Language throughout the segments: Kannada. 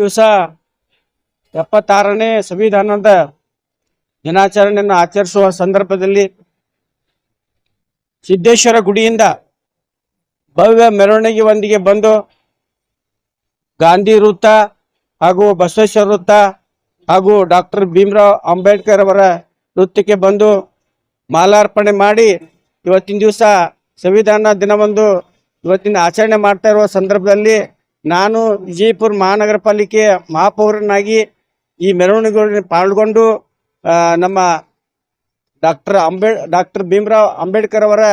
ದಿವಸ 76ನೇ ಸಂವಿಧಾನದ ದಿನಾಚರಣೆಯನ್ನು ಆಚರಿಸುವ ಸಂದರ್ಭದಲ್ಲಿ ಸಿದ್ದೇಶ್ವರ ಗುಡಿಯಿಂದ ಭವ್ಯ ಮೆರವಣಿಗೆಯೊಂದಿಗೆ ಬಂದು ಗಾಂಧಿ ವೃತ್ತ ಹಾಗೂ ಬಸವೇಶ್ವರ ವೃತ್ತ ಹಾಗೂ ಡಾಕ್ಟರ್ ಭೀಮರಾವ್ ಅಂಬೇಡ್ಕರ್ ಅವರ ವೃತ್ತಕ್ಕೆ ಬಂದು ಮಾಲಾರ್ಪಣೆ ಮಾಡಿ ಇವತ್ತಿನ ದಿವಸ ಸಂವಿಧಾನ ದಿನವೊಂದು ಇವತ್ತಿನ ಆಚರಣೆ ಮಾಡ್ತಾ ಇರುವ ಸಂದರ್ಭದಲ್ಲಿ ನಾನು ವಿಜಯಪುರ ಮಹಾನಗರ ಪಾಲಿಕೆ ಮಹಾಪೌರನಾಗಿ ಈ ಮೆರವಣಿಗೆಗಳಲ್ಲಿ ಪಾಲ್ಗೊಂಡು ನಮ್ಮ ಡಾಕ್ಟರ್ ಭೀಮರಾವ್ ಅಂಬೇಡ್ಕರ್ ಅವರ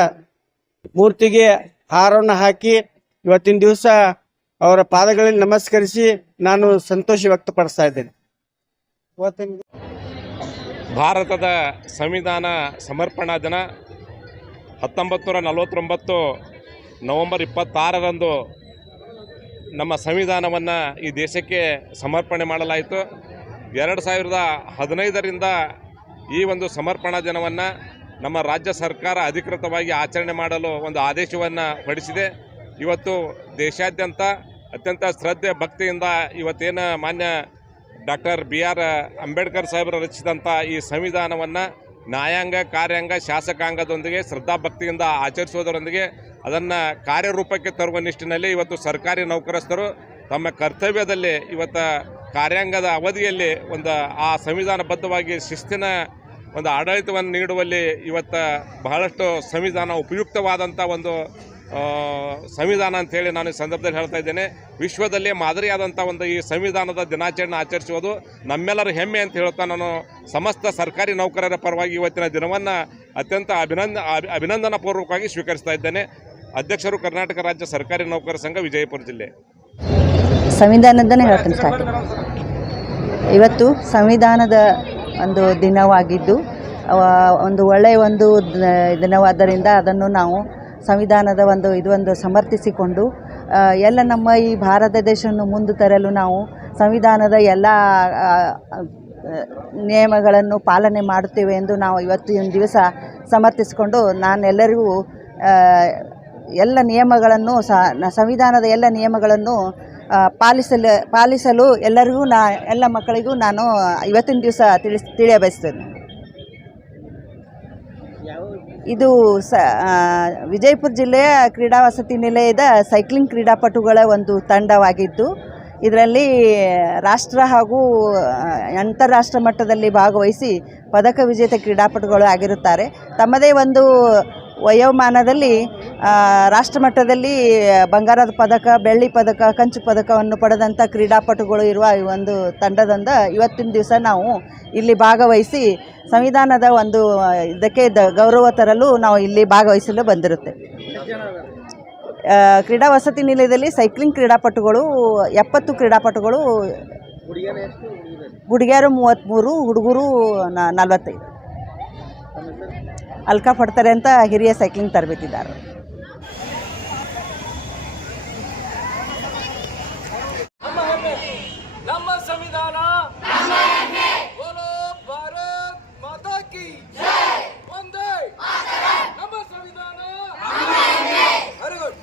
ಮೂರ್ತಿಗೆ ಹಾರವನ್ನು ಹಾಕಿ ಇವತ್ತಿನ ದಿವಸ ಅವರ ಪಾದಗಳಲ್ಲಿ ನಮಸ್ಕರಿಸಿ ನಾನು ಸಂತೋಷ ವ್ಯಕ್ತಪಡಿಸ್ತಾ ಇದ್ದೇನೆ. ಭಾರತದ ಸಂವಿಧಾನ ಸಮರ್ಪಣಾ ದಿನ 1949 ನವೆಂಬರ್ 26ರಂದು ನಮ್ಮ ಸಂವಿಧಾನವನ್ನು ಈ ದೇಶಕ್ಕೆ ಸಮರ್ಪಣೆ ಮಾಡಲಾಯಿತು. 2015ರಿಂದ ಈ ಒಂದು ಸಮರ್ಪಣಾ ದಿನವನ್ನು ನಮ್ಮ ರಾಜ್ಯ ಸರ್ಕಾರ ಅಧಿಕೃತವಾಗಿ ಆಚರಣೆ ಮಾಡಲು ಒಂದು ಆದೇಶವನ್ನು ಹೊರಡಿಸಿದೆ. ಇವತ್ತು ದೇಶಾದ್ಯಂತ ಅತ್ಯಂತ ಶ್ರದ್ಧೆ ಭಕ್ತಿಯಿಂದ ಇವತ್ತೇನು ಮಾನ್ಯ ಡಾಕ್ಟರ್ BR ಅಂಬೇಡ್ಕರ್ ಸಾಹೇಬರು ರಚಿಸಿದಂಥ ಈ ಸಂವಿಧಾನವನ್ನು ನ್ಯಾಯಾಂಗ, ಕಾರ್ಯಾಂಗ, ಶಾಸಕಾಂಗದೊಂದಿಗೆ ಶ್ರದ್ಧಾಭಕ್ತಿಯಿಂದ ಆಚರಿಸುವುದರೊಂದಿಗೆ ಅದನ್ನು ಕಾರ್ಯರೂಪಕ್ಕೆ ತರುವ ನಿಟ್ಟಿನಲ್ಲಿ ಇವತ್ತು ಸರ್ಕಾರಿ ನೌಕರಸ್ಥರು ತಮ್ಮ ಕರ್ತವ್ಯದಲ್ಲಿ ಇವತ್ತು ಕಾರ್ಯಾಂಗದ ಅವಧಿಯಲ್ಲಿ ಒಂದು ಆ ಸಂವಿಧಾನಬದ್ಧವಾಗಿ ಶಿಸ್ತಿನ ಒಂದು ಆಡಳಿತವನ್ನು ನೀಡುವಲ್ಲಿ ಇವತ್ತು ಬಹಳಷ್ಟು ಸಂವಿಧಾನ ಉಪಯುಕ್ತವಾದಂಥ ಒಂದು ಸಂವಿಧಾನ ಅಂಥೇಳಿ ನಾನು ಈ ಸಂದರ್ಭದಲ್ಲಿ ಹೇಳ್ತಾ ಇದ್ದೇನೆ. ವಿಶ್ವದಲ್ಲೇ ಮಾದರಿಯಾದಂಥ ಒಂದು ಈ ಸಂವಿಧಾನದ ದಿನಾಚರಣೆ ಆಚರಿಸುವುದು ನಮ್ಮೆಲ್ಲರ ಹೆಮ್ಮೆ ಅಂತ ಹೇಳ್ತಾ ನಾನು ಸಮಸ್ತ ಸರ್ಕಾರಿ ನೌಕರರ ಪರವಾಗಿ ಇವತ್ತಿನ ದಿನವನ್ನು ಅತ್ಯಂತ ಅಭಿನಂದನಾ ಪೂರ್ವಕವಾಗಿ ಸ್ವೀಕರಿಸ್ತಾ ಇದ್ದೇನೆ. ಅಧ್ಯಕ್ಷರು ಕರ್ನಾಟಕ ರಾಜ್ಯ ಸರ್ಕಾರಿ ನೌಕರರ ಸಂಘ, ವಿಜಯಪುರ ಜಿಲ್ಲೆ. ಸಂವಿಧಾನದನೇ ಹೇಳ್ತೀನಿ ಸ್ಟಾರ್ಟ್. ಇವತ್ತು ಸಂವಿಧಾನದ ಒಂದು ದಿನವಾಗಿದ್ದು ಒಂದು ಒಳ್ಳೆಯ ಒಂದು ದಿನವಾದ್ದರಿಂದ ಅದನ್ನು ನಾವು ಸಂವಿಧಾನದ ಇದೊಂದು ಸಮರ್ಥಿಸಿಕೊಂಡು ಎಲ್ಲ ನಮ್ಮ ಈ ಭಾರತ ದೇಶವನ್ನು ಮುಂದೆ ತರಲು ನಾವು ಸಂವಿಧಾನದ ಎಲ್ಲ ನಿಯಮಗಳನ್ನು ಪಾಲನೆ ಮಾಡುತ್ತೇವೆ ಎಂದು ನಾವು ಇವತ್ತಿನ ದಿವಸ ಸಮರ್ಥಿಸಿಕೊಂಡು ನಾನೆಲ್ಲರಿಗೂ ಎಲ್ಲ ನಿಯಮಗಳನ್ನು ಸಂವಿಧಾನದ ಎಲ್ಲ ನಿಯಮಗಳನ್ನು ಪಾಲಿಸಲು ಎಲ್ಲರಿಗೂ ಎಲ್ಲ ಮಕ್ಕಳಿಗೂ ನಾನು ಇವತ್ತಿನ ದಿವಸ ತಿಳಿಯಬಯಸ್ತೇನೆ. ಇದು ವಿಜಯಪುರ ಜಿಲ್ಲೆಯ ಕ್ರೀಡಾ ವಸತಿ ನಿಲಯದ ಸೈಕ್ಲಿಂಗ್ ಕ್ರೀಡಾಪಟುಗಳ ಒಂದು ತಂಡವಾಗಿದ್ದು ಇದರಲ್ಲಿ ರಾಷ್ಟ್ರ ಹಾಗೂ ಅಂತಾರಾಷ್ಟ್ರ ಮಟ್ಟದಲ್ಲಿ ಭಾಗವಹಿಸಿ ಪದಕ ವಿಜೇತ ಕ್ರೀಡಾಪಟುಗಳು ಆಗಿರುತ್ತಾರೆ. ತಮ್ಮದೇ ಒಂದು ವಯೋಮಾನದಲ್ಲಿ ರಾಷ್ಟ್ರ ಮಟ್ಟದಲ್ಲಿ ಬಂಗಾರದ ಪದಕ, ಬೆಳ್ಳಿ ಪದಕ, ಕಂಚು ಪದಕವನ್ನು ಪಡೆದಂಥ ಕ್ರೀಡಾಪಟುಗಳು ಇರುವ ಈ ಒಂದು ತಂಡದಿಂದ ಇವತ್ತಿನ ದಿವಸ ನಾವು ಇಲ್ಲಿ ಭಾಗವಹಿಸಿ ಸಂವಿಧಾನದ ಒಂದು ಇದಕ್ಕೆ ಗೌರವ ತರಲು ನಾವು ಇಲ್ಲಿ ಭಾಗವಹಿಸಲು ಬಂದಿರುತ್ತೆ. ಕ್ರೀಡಾ ವಸತಿ ನಿಲಯದಲ್ಲಿ ಸೈಕ್ಲಿಂಗ್ ಕ್ರೀಡಾಪಟುಗಳು 70 ಕ್ರೀಡಾಪಟುಗಳು, ಹುಡುಗಿಯರು 33, ಹುಡುಗರು 45. ಅಲ್ಕಾ ಪಡ್ತಾರೆ ಅಂತ ಹಿರಿಯ ಸೈಕ್ಲಿಂಗ್ ತರಬೇತಿದ್ದಾರೆ. ನಮ್ಮ ಸಂವಿಧಾನ ಬೋಲೋ ಭಾರತ್ ಮಾತಾ ಕಿ ವಂದೇ ನಮ್ಮ ಸಂವಿಧಾನ. Very good.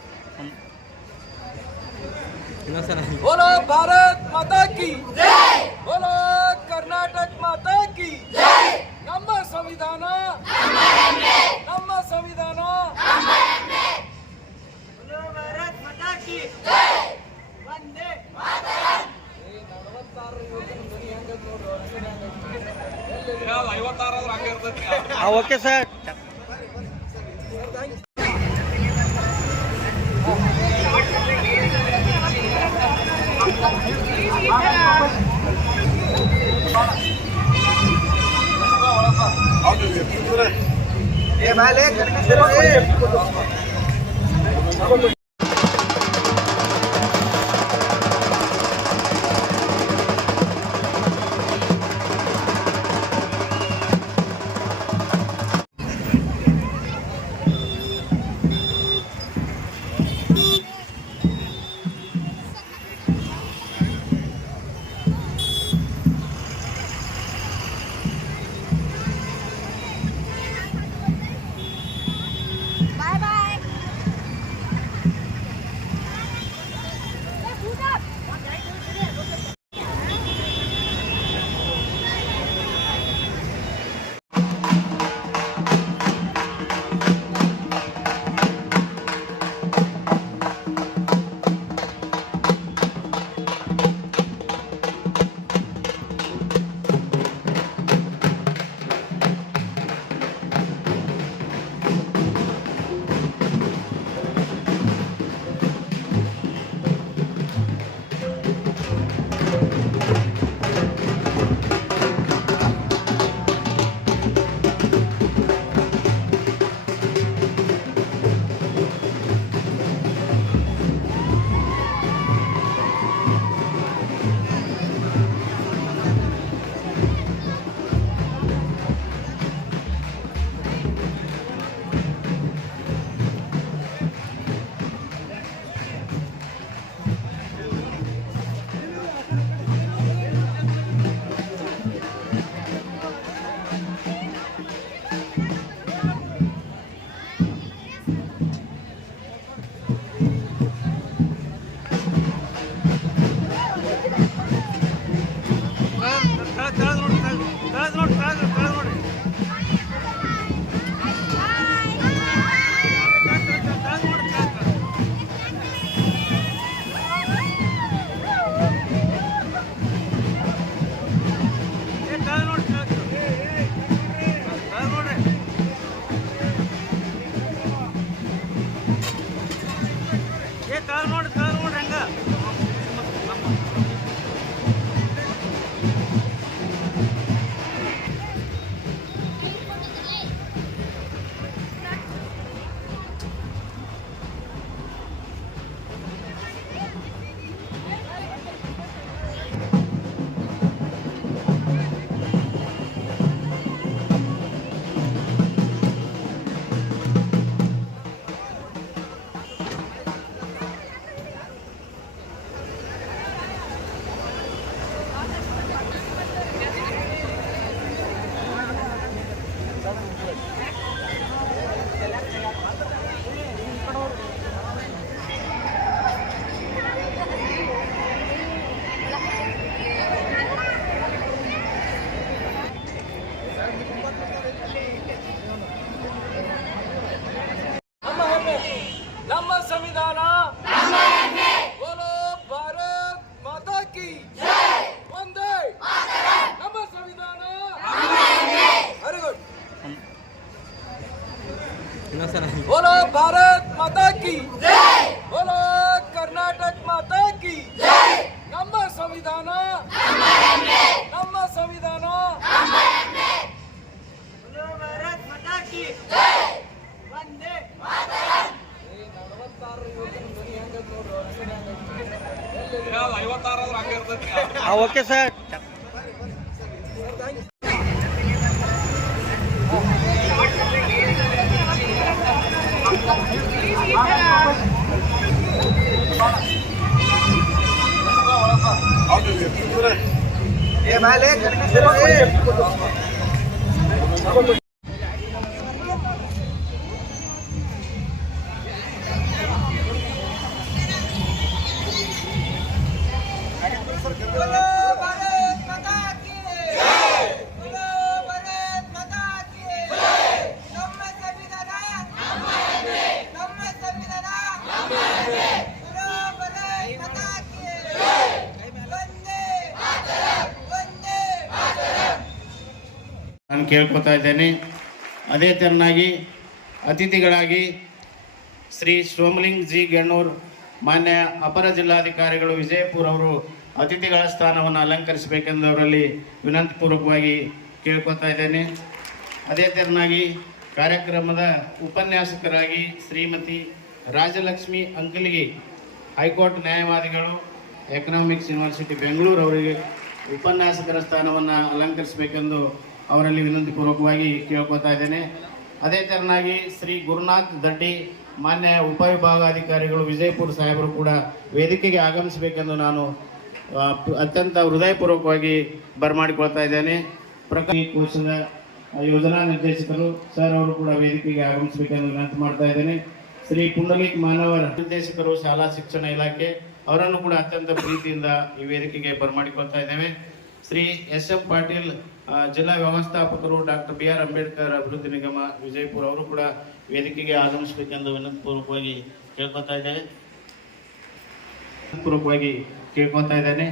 ಬೋಲೋ ಭಾರತ್ ಮಾತಾ ಕಿ ಬೋಲೋ ಕರ್ನಾಟಕ ಮಾತಾ ಕಿ. ನಮ್ಮ ಸಂವಿಧಾನ ನಮ್ಮ ಸಂವಿಧಾನ. ಭಾರತ್ ಮಾತಾ ಕಿ ವಂದೇ ಮಾತರಂ. 56 okay sir. बोलो भारत माता की जय, बोलो कर्नाटक माता की जय, ನಮ್ಮ ಸಂವಿಧಾನ ನಮ್ಮ ಸಂವಿಧಾನ बोलो भारत माता की जय, ವಂದೇ ಮಾತರಂ. 56 okay sir. बोलो भारत माता की जय, बोलो भारत माता की जय, ನಮ್ಮ ಸಂವಿಧಾನ ನಮ್ಮ ಸಂವಿಧಾನ बोलो भारत माता की जय, ವಂದೇ ಮಾತರಂ ವಂದೇ ಮಾತರಂ. ನಾನು ಕೇಳ್ಕೊತಾ ಇದ್ದೇನೆ. ಅದೇ ತೆರನಾಗಿ ಅತಿಥಿಗಳಾಗಿ ಶ್ರೀ ಸೋಮಲಿಂಗ್ ಜಿ ಗೆಣ್ಣೂರ್ ಮಾನ್ಯ ಅಪರ ಜಿಲ್ಲಾಧಿಕಾರಿಗಳು ವಿಜಯಪುರ ಅವರು ಅತಿಥಿಗಳ ಸ್ಥಾನವನ್ನು ಅಲಂಕರಿಸಬೇಕೆಂದು ಅವರಲ್ಲಿ ವಿನಂತಿಪೂರ್ವಕವಾಗಿ ಕೇಳ್ಕೊತಾ ಇದ್ದೇನೆ. ಅದೇ ತೆರನಾಗಿ ಕಾರ್ಯಕ್ರಮದ ಉಪನ್ಯಾಸಕರಾಗಿ ಶ್ರೀಮತಿ ರಾಜಲಕ್ಷ್ಮಿ ಅಂಕಲಿಗಿ, ಹೈಕೋರ್ಟ್ ನ್ಯಾಯವಾದಿಗಳು, ಎಕನಾಮಿಕ್ಸ್ ಯೂನಿವರ್ಸಿಟಿ ಬೆಂಗಳೂರು ಅವರಿಗೆ ಉಪನ್ಯಾಸಕರ ಸ್ಥಾನವನ್ನು ಅಲಂಕರಿಸಬೇಕೆಂದು ಅವರಲ್ಲಿ ವಿನಂತಿಪೂರ್ವಕವಾಗಿ ಕೇಳ್ಕೊತಾ ಇದ್ದೇನೆ. ಅದೇ ತೆರನಾಗಿ ಶ್ರೀ ಗುರುನಾಥ್ ದಡ್ಡಿ ಮಾನ್ಯ ಉಪವಿಭಾಗಾಧಿಕಾರಿಗಳು ವಿಜಯಪುರ ಸಾಹೇಬರು ಕೂಡ ವೇದಿಕೆಗೆ ಆಗಮಿಸಬೇಕೆಂದು ನಾನು ಅತ್ಯಂತ ಹೃದಯಪೂರ್ವಕವಾಗಿ ಬರಮಾಡಿಕೊಳ್ತಾ ಇದ್ದೇನೆ. ಪ್ರಕಾಶ್ ಕೋಶದ ಯೋಜನಾ ನಿರ್ದೇಶಕರು ಸರ್ ಅವರು ಕೂಡ ವೇದಿಕೆಗೆ ಆಗಮಿಸಬೇಕೆಂದು ವಿನಂತಿ ಮಾಡ್ತಾ ಇದ್ದೇನೆ. ಶ್ರೀ ಪುಂಡಲೀಕ್ ಮಾನವರ ನಿರ್ದೇಶಕರು ಶಾಲಾ ಶಿಕ್ಷಣ ಇಲಾಖೆ ಅವರನ್ನು ಕೂಡ ಅತ್ಯಂತ ಪ್ರೀತಿಯಿಂದ ಈ ವೇದಿಕೆಗೆ ಬರಮಾಡಿಕೊಳ್ತಾ ಇದ್ದೇವೆ. ಶ್ರೀ ಎಸ್ ಎಂ ಪಾಟೀಲ್ ಜಿಲ್ಲಾ ವ್ಯವಸ್ಥಾಪಕರು ಡಾಕ್ಟರ್ ಬಿ ಆರ್ ಅಂಬೇಡ್ಕರ್ ಅಭಿವೃದ್ಧಿ ನಿಗಮ ವಿಜಯಪುರ ಅವರು ಕೂಡ ವೇದಿಕೆಗೆ ಆಗಮಿಸಬೇಕೆಂದು ವಿನಂತಿಪೂರ್ವಕವಾಗಿ ಕೇಳ್ಕೊತಾ ಇದ್ದೇನೆ. ಕೇಳ್ಕೊತಾ ಇದ್ದೇನೆ.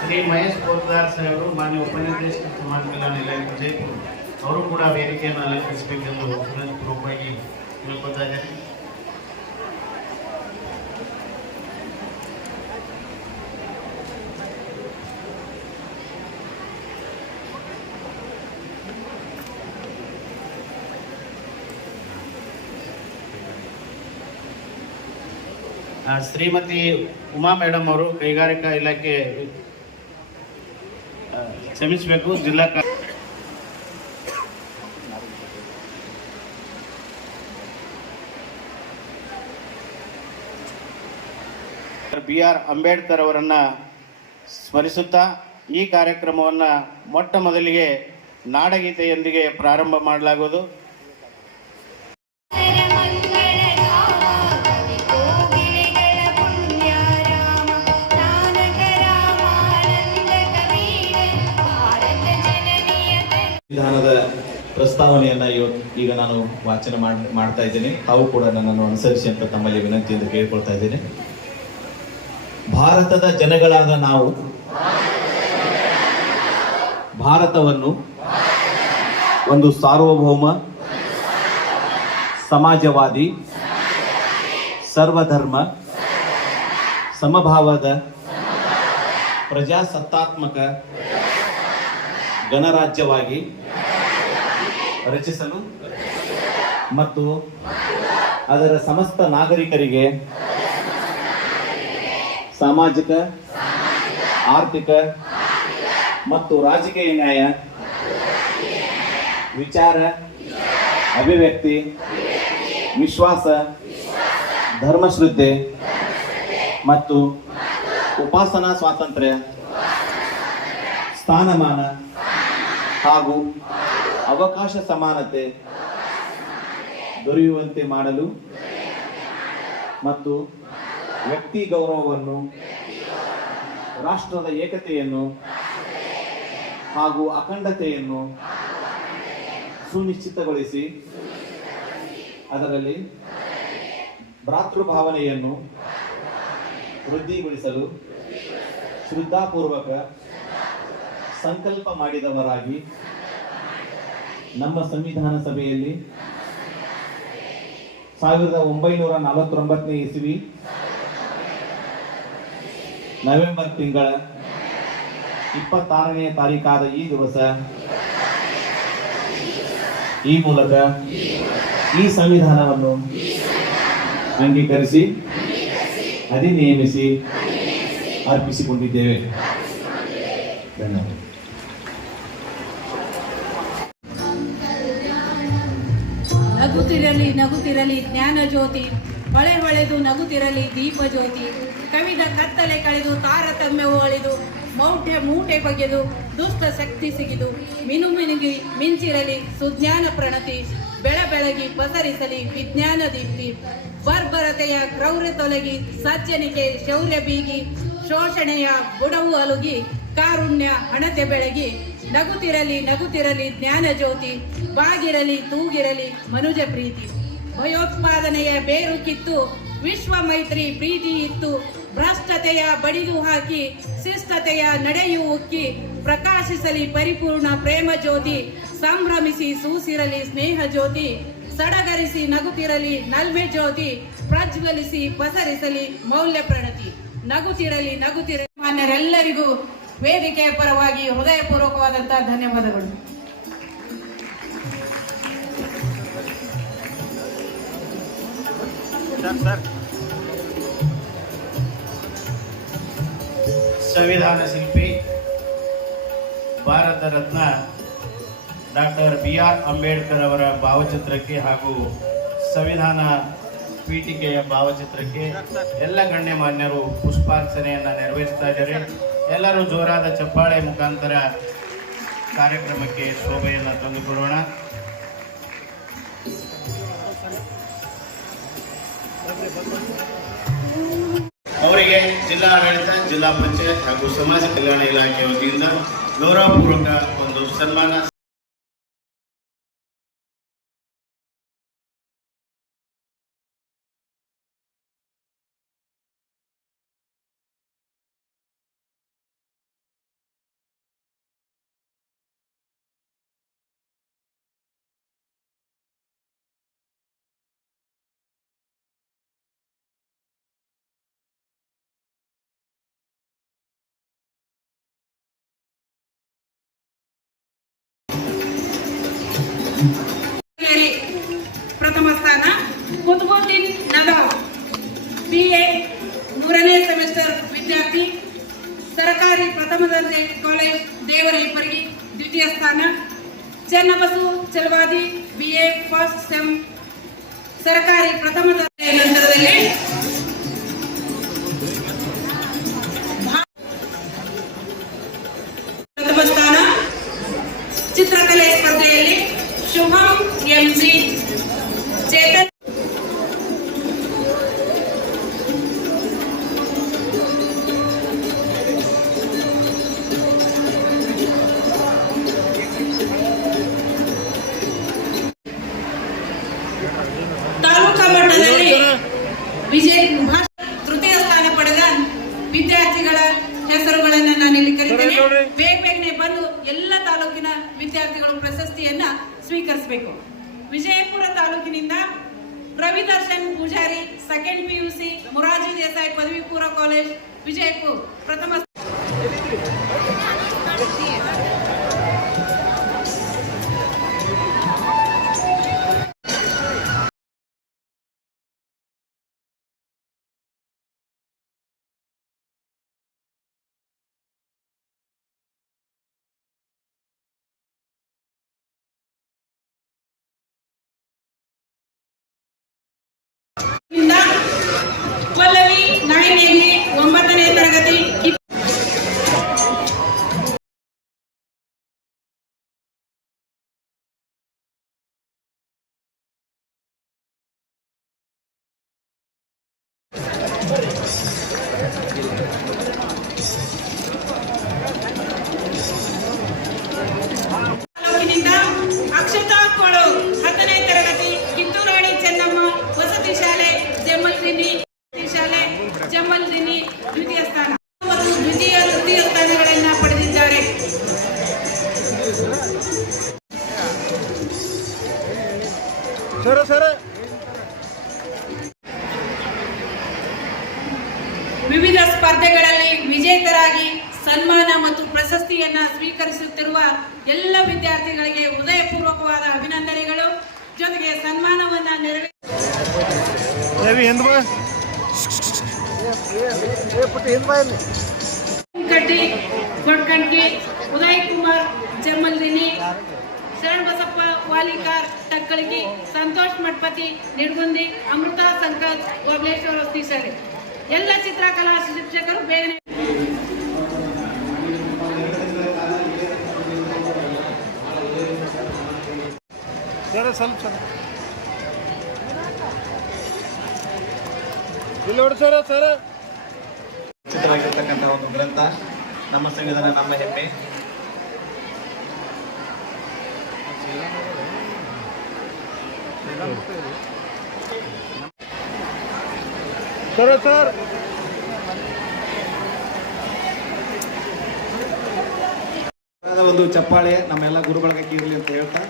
ಶ್ರೀ ಮಹೇಶ್ ಪೋರ್ದಾರ್ ಸಾಹೇಬರು ಮಾನ್ಯ ಉಪನಿರ್ದೇಶಕ ಸಮಾಜ ಕಲ್ಯಾಣ ಇಲಾಖೆ ವಿಜಯಪುರ ಅವರು ಕೂಡ ವೇದಿಕೆಯನ್ನು ಅಲಂಕರಿಸಬೇಕೆಂದು ವಿನಂತಿಪೂರ್ವಕವಾಗಿ ಕೇಳ್ಕೊತಾ ಇದ್ದೇನೆ. ಶ್ರೀಮತಿ ಉಮಾ ಮೇಡಮ್ ಅವರು ಕೈಗಾರಿಕಾ ಇಲಾಖೆ ಕ್ಷಮಿಸಬೇಕು ಜಿಲ್ಲಾ ಬಿ ಆರ್ ಅಂಬೇಡ್ಕರ್ ಅವರನ್ನ ಸ್ಮರಿಸುತ್ತಾ ಈ ಕಾರ್ಯಕ್ರಮವನ್ನು ಮೊಟ್ಟ ಮೊದಲಿಗೆ ನಾಡಗೀತೆಯೊಂದಿಗೆ ಪ್ರಾರಂಭ ಮಾಡಲಾಗುವುದು. ಸಂವಿಧಾನದ ಪ್ರಸ್ತಾವನೆಯನ್ನು ಈಗ ನಾನು ವಾಚನ ಮಾಡ್ತಾ ಇದ್ದೇನೆ. ತಾವು ಕೂಡ ನನ್ನನ್ನು ಅನುಸರಿಸಿ ಅಂತ ತಮ್ಮಲ್ಲಿ ವಿನಂತಿಯಿಂದ ಕೇಳ್ಕೊಳ್ತಾ ಇದ್ದೇನೆ. ಭಾರತದ ಜನಗಳಾದ ನಾವು ಭಾರತವನ್ನು ಒಂದು ಸಾರ್ವಭೌಮ, ಸಮಾಜವಾದಿ, ಸರ್ವಧರ್ಮ, ಸಮಭಾವದ, ಪ್ರಜಾಸತ್ತಾತ್ಮಕ ಗಣರಾಜ್ಯವಾಗಿ ರಚಿಸಲು ಮತ್ತು ಅದರ ಸಮಸ್ತ ನಾಗರಿಕರಿಗೆ ಸಾಮಾಜಿಕ, ಆರ್ಥಿಕ ಮತ್ತು ರಾಜಕೀಯ ನ್ಯಾಯ, ವಿಚಾರ, ಅಭಿವ್ಯಕ್ತಿ, ವಿಶ್ವಾಸ, ಧರ್ಮಶ್ರದ್ಧೆ ಮತ್ತು ಉಪಾಸನಾ ಸ್ವಾತಂತ್ರ್ಯ, ಸ್ಥಾನಮಾನ ಹಾಗೂ ಅವಕಾಶ ಸಮಾನತೆ ದೊರೆಯುವಂತೆ ಮಾಡಲು ಮತ್ತು ವ್ಯಕ್ತಿ ಗೌರವವನ್ನು, ರಾಷ್ಟ್ರದ ಏಕತೆಯನ್ನು ಹಾಗೂ ಅಖಂಡತೆಯನ್ನು ಸುನಿಶ್ಚಿತಗೊಳಿಸಿ ಅದರಲ್ಲಿ ಭ್ರಾತೃಭಾವನೆಯನ್ನು ವೃದ್ಧಿಗೊಳಿಸಲು ಶ್ರದ್ಧಾಪೂರ್ವಕ ಸಂಕಲ್ಪ ಮಾಡಿದವರಾಗಿ ನಮ್ಮ ಸಂವಿಧಾನ ಸಭೆಯಲ್ಲಿ 1949ನೇ ಇಸವಿ ನವೆಂಬರ್ ತಿಂಗಳ 26ನೇ ತಾರೀಕಾದ ಈ ದಿವಸ ಈ ಮೂಲಕ ಈ ಸಂವಿಧಾನವನ್ನು ಅಂಗೀಕರಿಸಿ ಅಧಿನಿಯಮಿಸಿ ಅರ್ಪಿಸಿಕೊಂಡಿದ್ದೇವೆ. ಧನ್ಯವಾದ. ನಗುತ್ತಿರಲಿ ನಗುತ್ತಿರಲಿ ಜ್ಞಾನ ಜ್ಯೋತಿ, ಹೊಳೆ ಹೊಳೆದು ನಗುತ್ತಿರಲಿ ದೀಪ ಜ್ಯೋತಿ, ಕವಿದ ಕತ್ತಲೆ ಕಳೆದು ತಾರತಮ್ಯವು ಅಳಿದು ಮೌಢ್ಯ ಮೂಟೆ ಬಗೆದು ದುಷ್ಟ ಶಕ್ತಿ ಸಿಗಿದು ಮಿನುಮಿನುಗಿ ಮಿಂಚಿರಲಿ ಸುಜ್ಞಾನ ಪ್ರಣತಿ, ಬೆಳಗಿ ಪಸರಿಸಲಿ ವಿಜ್ಞಾನ ದೀಪ್ತಿ, ಬರ್ಬರತೆಯ ಕ್ರೌರ್ಯ ತೊಲಗಿ ಸಜ್ಜನಿಕೆ ಶೌರ್ಯ ಬೀಗಿ, ಶೋಷಣೆಯ ಬುಡವು ಅಲುಗಿ ಕಾರುಣ್ಯ ಹಣತೆ ಬೆಳಗಿ, ನಗುತ್ತಿರಲಿ ನಗುತ್ತಿರಲಿ ಜ್ಞಾನ ಜ್ಯೋತಿ, ಬಾಗಿರಲಿ ತೂಗಿರಲಿ ಮನುಜ ಪ್ರೀತಿ, ಭಯೋತ್ಪಾದನೆಯ ಬೇರು ಕಿತ್ತು ವಿಶ್ವ ಮೈತ್ರಿ ಪ್ರೀತಿ ಇತ್ತು, ಭ್ರಷ್ಟತೆಯ ಬಡಿದು ಹಾಕಿ ಶಿಷ್ಟತೆಯ ನಡೆಯು ಉಕ್ಕಿ, ಪ್ರಕಾಶಿಸಲಿ ಪರಿಪೂರ್ಣ ಪ್ರೇಮ ಜ್ಯೋತಿ, ಸಂಭ್ರಮಿಸಿ ಸೂಸಿರಲಿ ಸ್ನೇಹ ಜ್ಯೋತಿ, ಸಡಗರಿಸಿ ನಗುತ್ತಿರಲಿ ನಲ್ಮೆ ಜ್ಯೋತಿ, ಪ್ರಜ್ವಲಿಸಿ ಪಸರಿಸಲಿ ಮೌಲ್ಯ ಪ್ರಣತಿ. ನಗುತ್ತಿರಲಿ ನಗುತ್ತಿರಲಿ. ಮಾನ್ಯರೆಲ್ಲರಿಗೂ ವೇದಿಕೆಯ ಪರವಾಗಿ ಹೃದಯಪೂರ್ವಕವಾದಂತಹ ಧನ್ಯವಾದಗಳು. ಸಂವಿಧಾನ ಶಿಲ್ಪಿ ಭಾರತ ರತ್ನ ಡಾಕ್ಟರ್ BR ಅಂಬೇಡ್ಕರ್ ಅವರ ಭಾವಚಿತ್ರಕ್ಕೆ ಹಾಗೂ ಸಂವಿಧಾನ ಪೀಠಿಕೆಯ ಭಾವಚಿತ್ರಕ್ಕೆ ಎಲ್ಲ ಗಣ್ಯಮಾನ್ಯರು ಪುಷ್ಪಾರ್ಚನೆಯನ್ನು ನೆರವೇರಿಸ್ತಾ ಇದ್ದಾರೆ. ಎಲ್ಲರೂ ಜೋರಾದ ಚಪ್ಪಾಳೆ ಮುಖಾಂತರ ಕಾರ್ಯಕ್ರಮಕ್ಕೆ ಶೋಭೆಯನ್ನು ತಂದುಕೊಡೋಣ. ಅವರಿಗೆ ಜಿಲ್ಲಾ ಆಡಳಿತ, ಜಿಲ್ಲಾ ಪಂಚಾಯತ್ ಹಾಗೂ ಸಮಾಜ ಕಲ್ಯಾಣ ಇಲಾಖೆ ವತಿಯಿಂದ ಗೌರವಪೂರ್ವಕ ಒಂದು ಸನ್ಮಾನ. ಪ್ರಥಮ ಸ್ಥಾನ ಕುತುಬುದ್ದೀನ್ ನದಾವ್, BA 3ನೇ ಸೆಮಿಸ್ಟರ್ ವಿದ್ಯಾರ್ಥಿ, ಸರ್ಕಾರಿ ಪ್ರಥಮ ದರ್ಜೆ ಕಾಲೇಜ್ ದೇವರಹಿಪ್ಪರಗಿ ದ್ವಿತೀಯ ಸ್ಥಾನ. ಚನ್ನಬಸು ಚಲವಾದಿ, BA ಫಸ್ಟ್ ಸೆಮ್ ಸರ್ಕಾರಿ ಪ್ರಥಮ ದರ್ಜೆ ನಂತರದಲ್ಲಿ ಪ್ರಥಮ ಸ್ಥಾನ. ಚಿತ್ರಕಲೆ ಸ್ಪರ್ಧೆಯಲ್ಲಿ ಶುಭಂ MC, ಚೇತನ್ ತಾಲೂಕಾ ಮಟ್ಟದಲ್ಲಿ ತೃತೀಯ ಸ್ಥಾನ ಪಡೆದ ವಿದ್ಯಾರ್ಥಿಗಳ ಹೆಸರುಗಳನ್ನು ನಾನಿಲ್ಲಿ ಕರೀತೇನೆ. ಬೇಗನೆ ಬಂದು ಎಲ್ಲ ತಾಲೂಕಿನ ವಿದ್ಯಾರ್ಥಿಗಳು ಪ್ರಶಸ್ತಿಯನ್ನ ಸ್ವೀಕರಿಸಬೇಕು. ವಿಜಯಪುರ ತಾಲೂಕಿನಿಂದ ರವಿದರ್ಶನ್ ಪೂಜಾರಿ, ಸೆಕೆಂಡ್ PUC, ಮೊರಾರ್ಜಿ ದೇಸಾಯಿ ಪದವಿ ಪೂರ್ವ ಕಾಲೇಜ್ ವಿಜಯಪುರ ಪ್ರಥಮ. ಪಲ್ಲವಿ 9 9ನೇ ತರಗತಿ. ಸನ್ಮಾನ ಮತ್ತು ಪ್ರಶಸ್ತಿಯನ್ನ ಸ್ವೀಕರಿಸುತ್ತಿರುವ ಎಲ್ಲ ವಿದ್ಯಾರ್ಥಿಗಳಿಗೆ ಹೃದಯಪೂರ್ವಕವಾದ ಅಭಿನಂದನೆಗಳು. ಜೊತೆಗೆ ಸನ್ಮಾನವನ್ನ ಕಟ್ಟಿ ಕೊಡ್ಕಂಟಿ, ಉದಯ್ ಕುಮಾರ್ ಜಮಲ್ದಿನಿ, ಶರಣಬಸಪ್ಪ ವಾಲಿಕಾರ್ ಟಕ್ಕಳಗಿ, ಸಂತೋಷ್ ಮಠಪತಿ ನಿಡ್ಗುಂದಿ, ಅಮೃತ ಸಂಕತ್ ಬಬಲೇಶ್ವರ ಹೊಸ್ತಿಸರಿ, ಎಲ್ಲ ಚಿತ್ರಕಲಾ ಶಿಕ್ಷಕರು ಬೇಗನೆ ಚಿತ್ರವಾಗಿರ್ತಕ್ಕಂಥ ಒಂದು ಗ್ರಂಥ ನಮ್ಮ ಸಂವಿಧಾನ ನಮ್ಮ ಹೆಮ್ಮೆ. ಒಂದು ಚಪ್ಪಾಳೆ ನಮ್ಮೆಲ್ಲ ಗುರುಗಳಿಗೆ ಇರಲಿ ಅಂತ ಹೇಳ್ತಾ